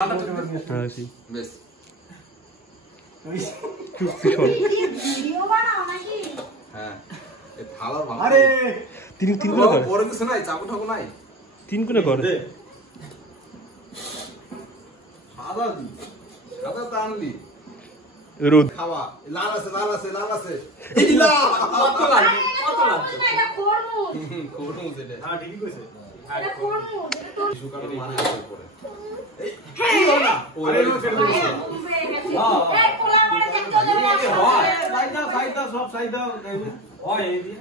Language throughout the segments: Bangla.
বেশ হ্যাঁ থালার ভালো আরে তিন করে করে বড় কিছু নাই চাকু ঠাকু নাই তিন করে করে সাদা দি সাদা টানলি রোদ খাওয়া লাল আছে ইলা কত লাগে এটা করমু যেটা হ্যাঁ ঠিকই কইছে এটা করমু এটা তো সুকার মানে আছে পড়ে এই কি হল না আরে ও ছেড়ে দিছে হ্যাঁ এই কোলা মানে দেখতে যাবে সাইদা সব সাইদা দেবে ওই এই দি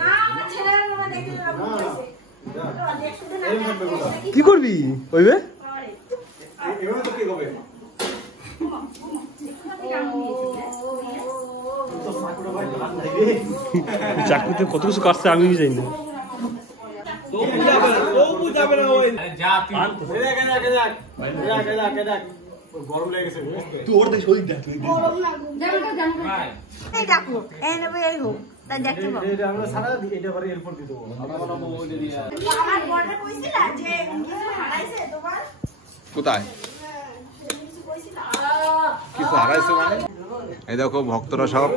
না ছেলের মানে দেখতে যাবে কি করবি ওইবে এভাবে তো কি হবে চাকুতে কত কিছু কাটছে আমি জানি না গরম লেগে গেছে তোর দেখ শরীর দেখ গরম না এই দেখো এই নেবে এই হোক তাই দেখতে পাবো এটা আমরা সারা এটা পরে এরপর দি দেব আমরা মোবাইলে দিয়ে আমার বড় কইছিল যে কিছু হারাইছে তোমার কোথায় কিছু হারাইছে মানে এই দেখো ভক্তরা সব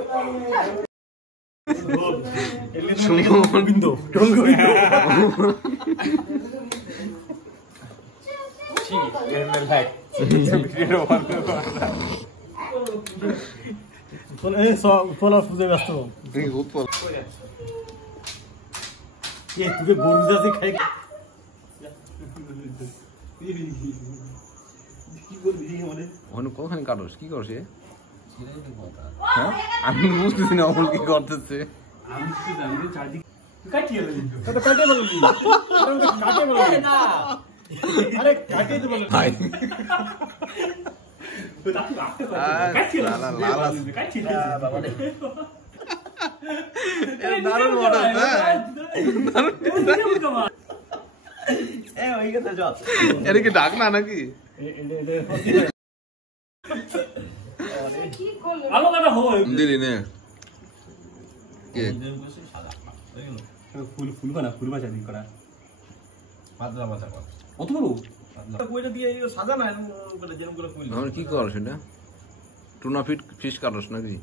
কখন কাটোস কি করছে আমি বুঝতেছি না অমল কি করতেছে এর কি ডাক না নাকি দিলি নে ফুল বাজা দিন করা পাতলা বাজা কর অত বড় কইটা দিয়ে সাজা না বলে যেরকম করে কইল আমরা কি করছ এটা টুনা ফিশ কাটছ নাকি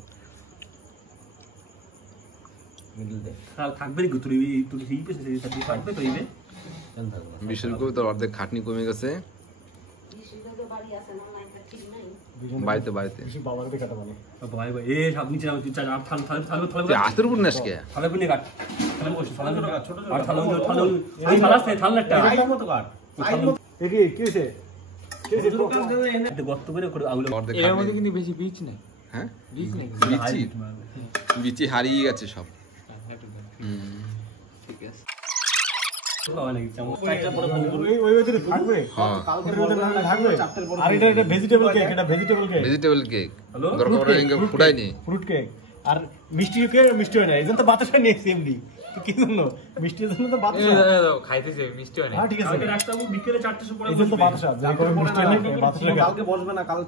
মিডল দে কাল থাকবে নি তুই এই পেছে সাথে থাকবে তো এইবে কেন থাকবে বিশের কই তো অর্ধেক খাটনি কমে গেছে বিশের তো বাড়ি আছে না লাইনটা ঠিক নাই বাইতে বেশি বাবাকে কাটা বলে ভাই ভাই এই সব নিচে তুই চা থাল আস্তের উপর নেস কে থালে বুনি কাট থালে বসে থালে ছোট আর থালে ওই থালাতে থালটা আইল মত কাট দেখি কি হইছে গর্ত করে আগুলো এর মধ্যে কিন্তু বেশি বীজ নাই হ্যাঁ বীজ নাই বীজ হারিয়ে গেছে সব ঠিক আছে আর মিষ্টি মিষ্টি হয় না এই জন্য তো বাতাসা নিয়েছি এমনি কি জন্য মিষ্টির জন্য তো বাতাসা খাইতেছে মিষ্টি হয় না ঠিক আছে বিকেলে 4টার সময় এই জন্য তো বাতাসা কালকে বসবে না কাল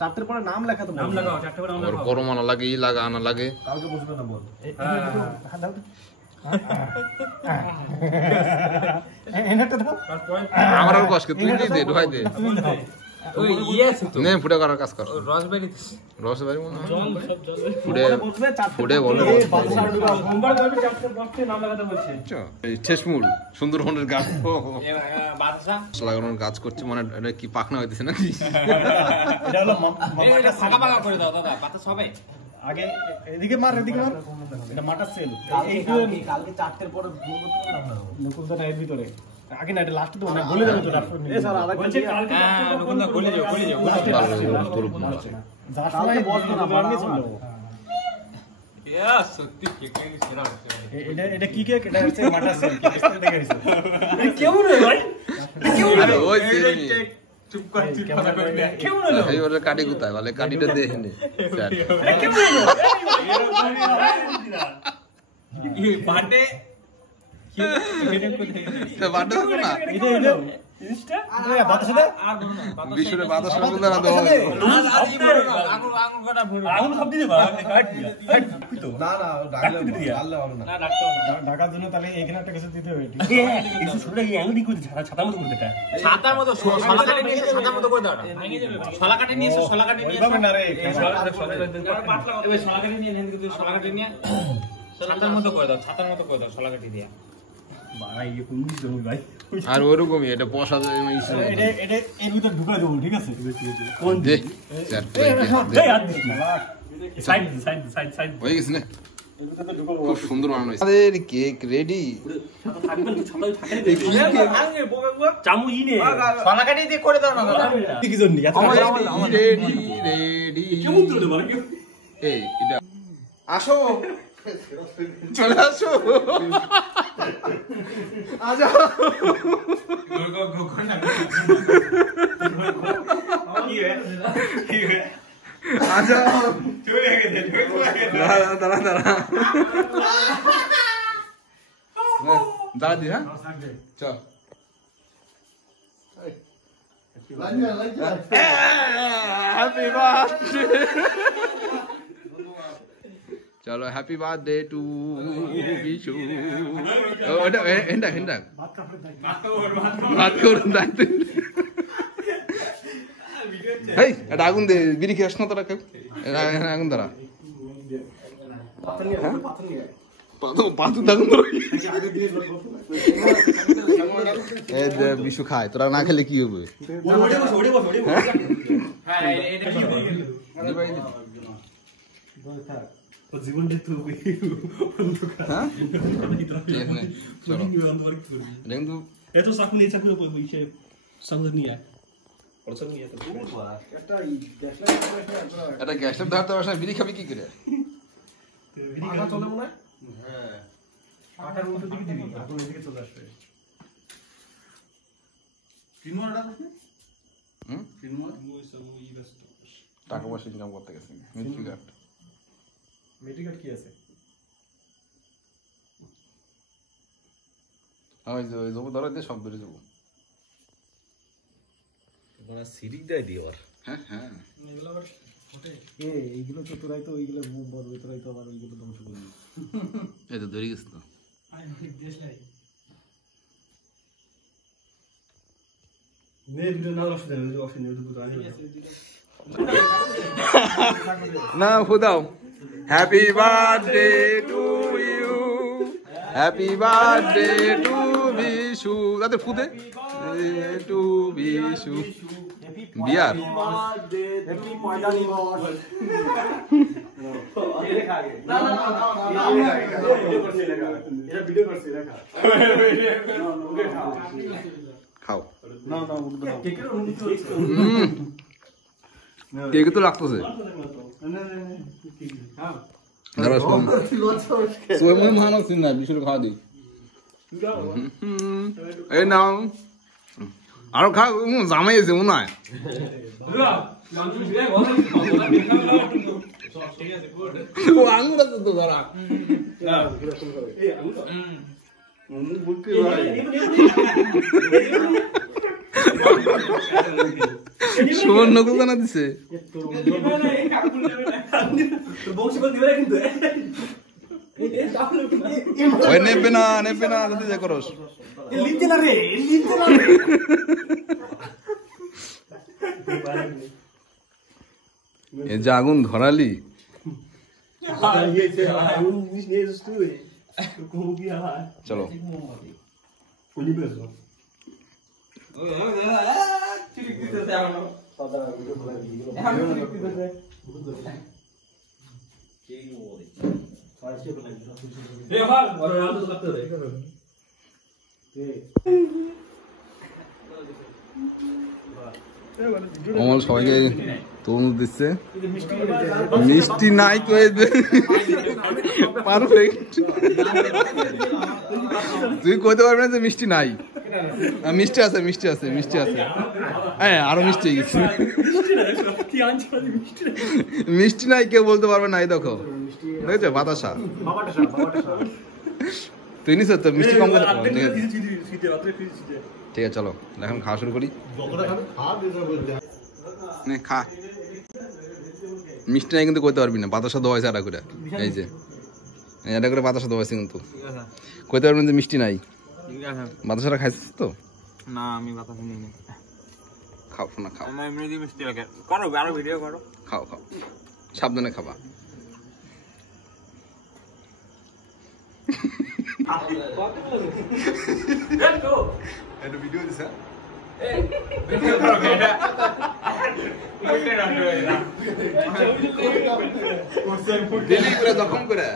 4টার পরে নাম লেখা তো নাম লাগাও 4টার পরে নাম লাগাও গরম আনা লাগে ই লাগা আনা লাগে কালকে বসবে না বল আমার আর কষ্ট তুই দে ঢাই দে ওই ইয়েস তো নে ফুটা করার কাজ কর রসবারি মনে হয় ফুটে বলে সোমবার যাবে চারটে বক্সে নাম লাগাতে বলছে শেষমূল সুন্দরবনের গাছ বাতাসা লাগানোর কাজ করছে মানে এটা কি পাখনা হইতেছে নাকি এটা হলো এটা ফাঁকা ফাঁকা করে দাও দাদা বাতাস হবে আগে এদিকে মার এটা মাটার সেল এইগুলো কালকে 4টার পরে নকুলদাটা এর ভিতরে আগে না এটা লাস্টে তো না বলে দেবে তো ডাক্তার এ স্যার আলাদা কালকে নকুলদা বলে যাও কালকে বসবো না বাড়ি চলো ইয়া সত্যি কেক সেরা হচ্ছে এটা কি কেক এটা হচ্ছে মাটার সেল পাকিস্তান থেকে এসেছে কেমন রে ভাই কেমন রে ওই কেক চুপ কর চুপ করে কেমন হলো এই ওরে কাটি কোথায় বলে কাটিটা দেখে নে স্যার কেমন হলো এই বাটে তো বাটে না এটা বিশুরে বাতাস বলতে না তো আগুন সব দিয়ে দেবা না না ঢাকার জন্য তাহলে এখানে একটা কিছু দিতে হবে ছাতার মতো করতে ছাতার মতো শলা কাটে নিয়ে ছাতার মতো করে দাও শলা কাটে নিয়ে না রে শলা কাটে নিয়ে শলা কাটে নিয়ে ছাতার মতো করে দাও শলা কাটে দিয়ে আর ওরকমই এটা বসা এটা এর ভিতর ঢুকাই দেবো ঠিক আছে হয়ে গেছে না খুব সুন্দর বানানো হয়েছে আমাদের কেক রেডি চামু ইনে শলা কাটে দিয়ে করে দাও না কি জন্য রেডি রেডি এই এটা আসো চলে আসো আজা আজা দাঁড়া দাঁড়া দি হ্যাঁ চল হ্যাপি বার্থডে চলো হ্যাপি বার্থডে টু বিশু ওটা হেন্ডা ভাত করুন দাঁড়াতে এই এটা আগুন দে বিড়ি খেয়ে আসনা তোরা কেউ আগুন দাঁড়া বিশু খায় তোরা না খেলে কি হবে এটা গ্যাসের ধরতে পারছ না বিড়ি খাবি কি করে চলে মনে হয় আটার মধ্যে দিকে দিবি এখন এদিকে চলে আসবে টাকা পয়সা ইনকাম করতে গেছে মেট্রিক কার্ড কি আছে ওই যাবো ধরো দিয়ে সব বেড়ে যাবো সিরিক দেয় দিয়ে ওর হ্যাঁ হ্যাঁ এইগুলো তো তোরাই তো ওইগুলো মুখ বড় তোরাই তো আবার ওইগুলো ধ্বংস করবি এই তো ধরে গেছে তো না ফুদাও happy birthday to you happy birthday to Bishu তাদের ফুদে টু বিশু বিয়ার খাও কেক তো লাগতেছে ভালো না বিশুর খাওয়া দিই এই নাও আরো খা জামাই আছে মনে হয় আঙুর আছে তো ধরা সুবর্ণ কোথায় দিছে নেবে না যদি যা করস এ যে আগুন ধরালি চলো অমল সবাইকে তরমুজ দিচ্ছে মিষ্টি নাই তো পারফেক্ট তুই কইতে পারবি না যে মিষ্টি নাই মিষ্টি আছে হ্যাঁ আরো মিষ্টি হয়ে গেছে মিষ্টি নাই কেউ বলতে পারবে না এই দেখো দেখছো বাতাসা তুই নিস তো মিষ্টি কম করে ঠিক আছে চলো এখন খাওয়া শুরু করি। নে খা, মিষ্টি নাই কিন্তু কইতে পারবি না, বাতাসা দেওয়া হয়েছে এটা করে, এই যে এটা করে বাতাসা দেওয়া হয়েছে কিন্তু কইতে পারবি না যে মিষ্টি নাই। বাতাসাটা খাইছিস তো? না আমি বাতাসা নিই না। খাও না খাও, আমার এমনি মিষ্টি লাগে। করো আরো ভিডিও করো। খাও খাও, সাবধানে খাবা। এটা ভিডিও দিছা? ভিডিও করো এটা। দিলি করে জখম করে।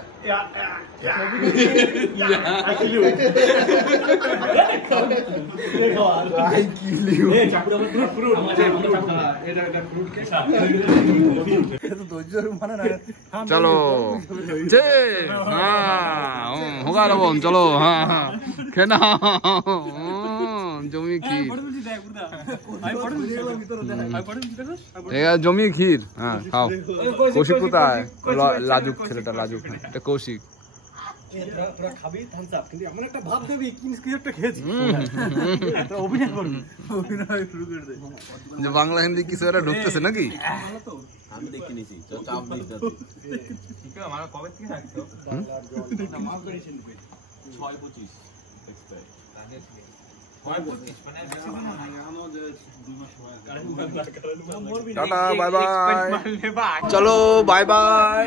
চলো হোগা লবণ, চলো হ্যাঁ খেয়ে নাও জমি ক্ষীর, জমি ক্ষীর। হ্যাঁ খাও। কৌশিক কোথায়? লাজুক ছেলেটা, লাজুক। এটা কৌশিক। বাংলা হিন্দি কিছু একটা ঢুকতেছে নাকি? আমি দেখে নিছি টাটা বাই বাই, চলো বাই বাই।